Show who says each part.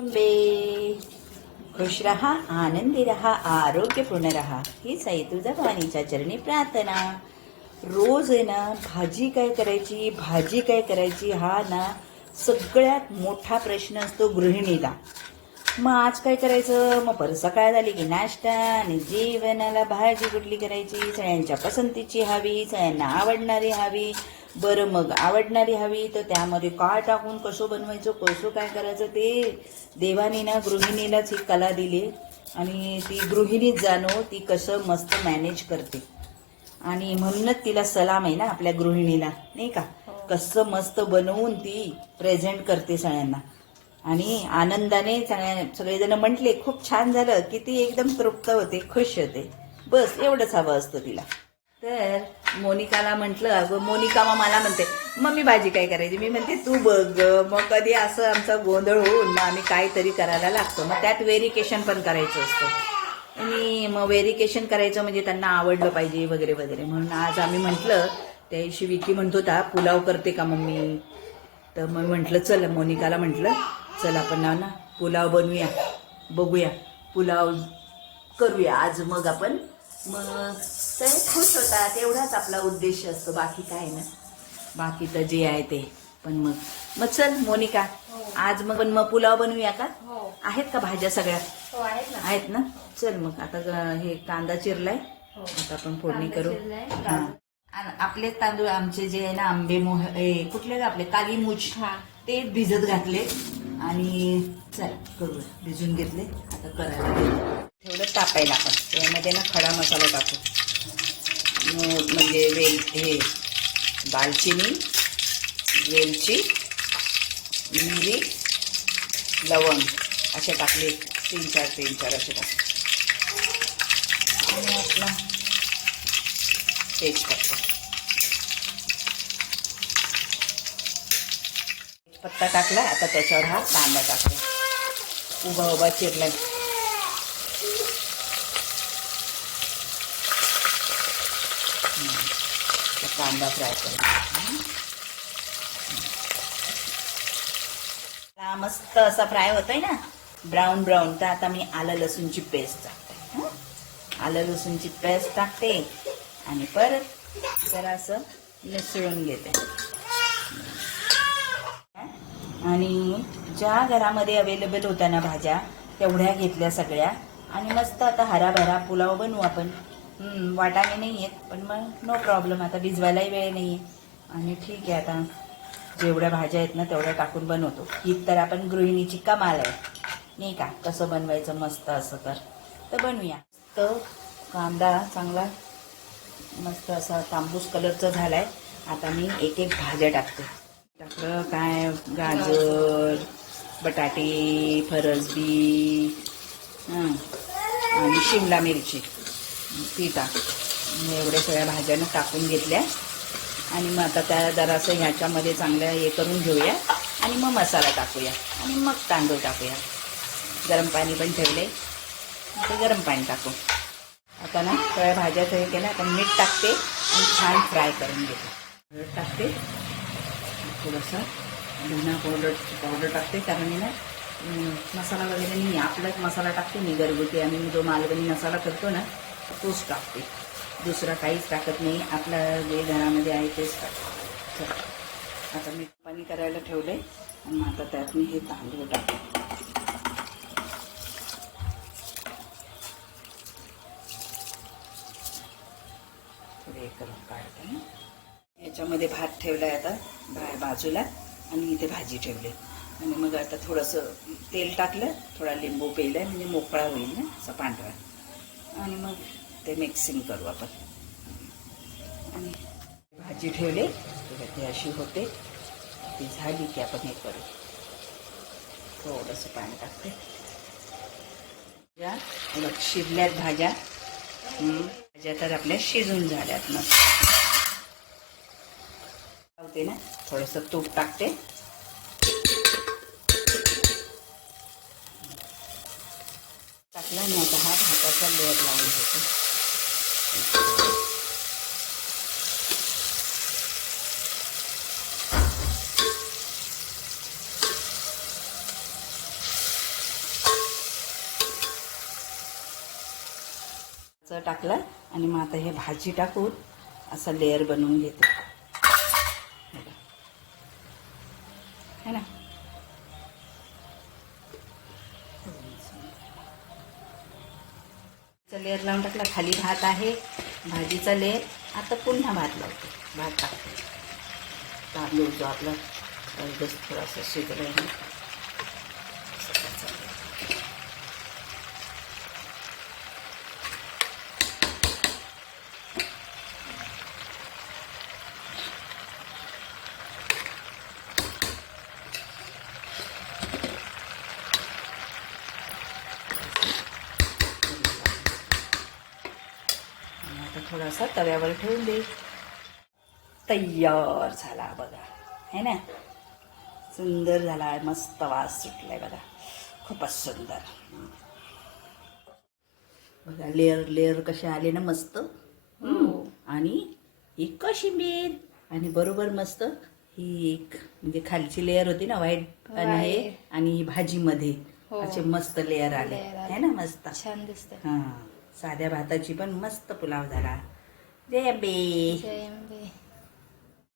Speaker 1: अंबे खुश रहा आनंदी रहा आरोग्यपूर्ण रहा हीच आहे तुझा भवानीच्या चरणी प्रार्थना। रोज आहे ना भाजी काय करायची भाजी काय करायची हा ना सगळ्यात मोठा प्रश्न असतो गृहिणीला. मग आज काय करायचं? मग परत सकाळ झाली की नाश्ता आणि जेवणाला भाजी कुठली करायची? सगळ्यांच्या पसंतीची हवी सगळ्यांना आवडणारी हवी. बरं मग आवडणारी हवी तर त्यामध्ये काय टाकून कसं बनवायचं कसं काय करायचं ते देवाने ना गृहिणीलाच ही कला दिली. आणि ती गृहिणीच जाणो ती कसं मस्त मॅनेज करते. आणि म्हणूनच तिला सलाम आहे ना आपल्या गृहिणीला नाही का? कसं मस्त बनवून ती प्रेझेंट करते सगळ्यांना. आणि आनंदाने सगळ्या सगळेजण म्हटले खूप छान झालं की ती एकदम तृप्त होते खुश होते. बस एवढंच हवं असतं तिला. तर मोनिकाला म्हटलं अगं मोनिका मग मला म्हणते मम्मी भाजी काय करायची? मी म्हणते तू बघ मग कधी असं आमचा गोंधळ होऊन मग आम्ही काहीतरी करायला लागतो. मग त्यात व्हेरिकेशन पण करायचं असतं. आणि मग व्हेरिकेशन करायचं म्हणजे त्यांना आवडलं पाहिजे वगैरे वगैरे. म्हणून आज आम्ही म्हटलं त्या दिवशी विकी म्हणत होता पुलाव करते का मम्मी? तर मग म्हटलं चल. मोनिकाला म्हटलं चल आपण ना ना पुलाव बनवूया बघूया पुलाव करूया. आज मग आपण मग ते खुश होतात एवढाच आपला उद्देश असतो. बाकी काय ना. बाकी तर जे आहे ते. पण मग मग चल मोनिका. आज मग पण मग पुलाव बनवूया का?
Speaker 2: हो.
Speaker 1: आहेत का भाज्या सगळ्या?
Speaker 2: हो आहेत ना.
Speaker 1: आहेत ना? चल मग आता हे कांदा चिरलाय.
Speaker 2: हो.
Speaker 1: आता आपण फोडणी करू. हा. आपले तांदूळ आमचे जे आहे ना आंबे मोह कुठले ग आपले? काली मूछ
Speaker 2: हा.
Speaker 1: ते भिजत घातले. आणि चल करू भिजून घेतले. आता करायला. कापायला आपण. त्यामध्ये ना खडा मसाला टाकू. म्हणजे वेल हे दालचिनी वेलची मिरी लवंग असे टाकले. तीन चार तीन चार असे टाकले. आणि आपला तेज टाकतो पत्ता टाकला. आता त्याच्यावर हा कांदा टाकला उभा उभा चिरला हम्म. तो कांदा फ्राय करून. मस्त असा फ्राय होतोय ना? Brown brown. तर आता मी आलं लसूणची पेस्ट टाकते. आलं लसूणची पेस्ट टाकते आणि परत जरा असं मिसळून घेते. आणि ज्या घरामध्ये अवेलेबल होत्या ना भाज्या तेवढ्या घेतल्या सगळ्या. आणि मस्त आता हराभरा पुलाव बनवू आपण. वाटाणे नाही आहेत पण मग नो प्रॉब्लेम आता भिजवायलाही वेळ नाही आहे आणि ठीक आहे आता. जेवढ्या भाज्या आहेत ना तेवढ्या टाकून बनवतो. ही तर आपण गृहिणीची कमाल आहे. नाही का? कसं बनवायचं मस्त असं तर. तर बनवूया. तर कांदा चांगला मस्त असा तांबूस कलरचा आहे आता मी एक एक भाज्या टाकते. टाकलं काय? गाजर बटाटे फरसबी आणि शिमला मिरची. ती टाक मी एवढ्या सगळ्या भाज्यानं टाकून घेतल्या. आणि मग आता त्या जरासं ह्याच्यामध्ये चांगलं हे करून घेऊया. आणि मग मसाला टाकूया. आणि मग तांदूळ टाकूया. गरम पाणी पण ठेवले ते गरम पाणी टाकू. आता ना सगळ्या भाज्या हे केल्या. आता मीठ टाकते आणि छान फ्राय करून घेते. हळद टाकते. थोडंसं धुना पावडर पावडर टाकते. कारण मी ना मसाला वगैरे नाही. आपलाच मसाला टाकते. मी घरगुती आणि मी जो मालवणी मसाला करतो ना तोच टाकते. दुसरा काहीच टाकत नाही. आपला जे घरामध्ये आहे तेच टाकते. चला. आता मी पाणी करायला ठेवलं आहे आणि मग आता त्यात मी हे तांदूळ टाकते. थोडे करून काढते याच्यामध्ये भात ठेवलाय आता बा बाजूला. आणि इथे भाजी ठेवली. आणि मग आता थोडंसं तेल टाकलं. थोडा लिंबू पेलं म्हणजे मोकळा होईल ना असा पांढरा. आणि मग ते मिक्सिंग करू आपण. आणि भाजी ठेवली तर ती अशी होते. ती झाली की आपण हे करू. थोडंसं पाणी टाकते. या शिजल्यात भाज्या. भाज्या तर आपल्या शिजून झाल्यात मग लावते ना? थोडंसं तूप टाकते. टाकला आणि आता हा भाताचा लेअर लावून घेते. टाकलं आणि मग आता हे भाजी टाकून असा लेअर बनवून घेतो. लेअर लावून टाकला खाली भात आहे भाजीचा लेअर. आता पुन्हा भात लावतो. भात टाकतो. तांदूळ जो आपला जस्ट थोडासा शिजला आता थोडासा तव्यावर ठेवून दे. तयार झाला बघा. है ना? सुंदर झाला. मस्त वास सुटलाय बघा. खूपच सुंदर. बघा लेअर लेअर कसे आले ना मस्त. हम्म. आणि ही कोशिंबीर. आणि बरोबर मस्त ही एक म्हणजे खालची लेअर होती ना व्हाईट आणि हे. आणि ही भाजीमध्ये.
Speaker 2: हो.
Speaker 1: असे मस्त लेअर आले.
Speaker 2: Layer आले.
Speaker 1: है ना मस्त?
Speaker 2: छान दिसतंय.
Speaker 1: हा. साध्या भाताची पण मस्त पुलाव झाला. जय अंबे
Speaker 2: जय अंबे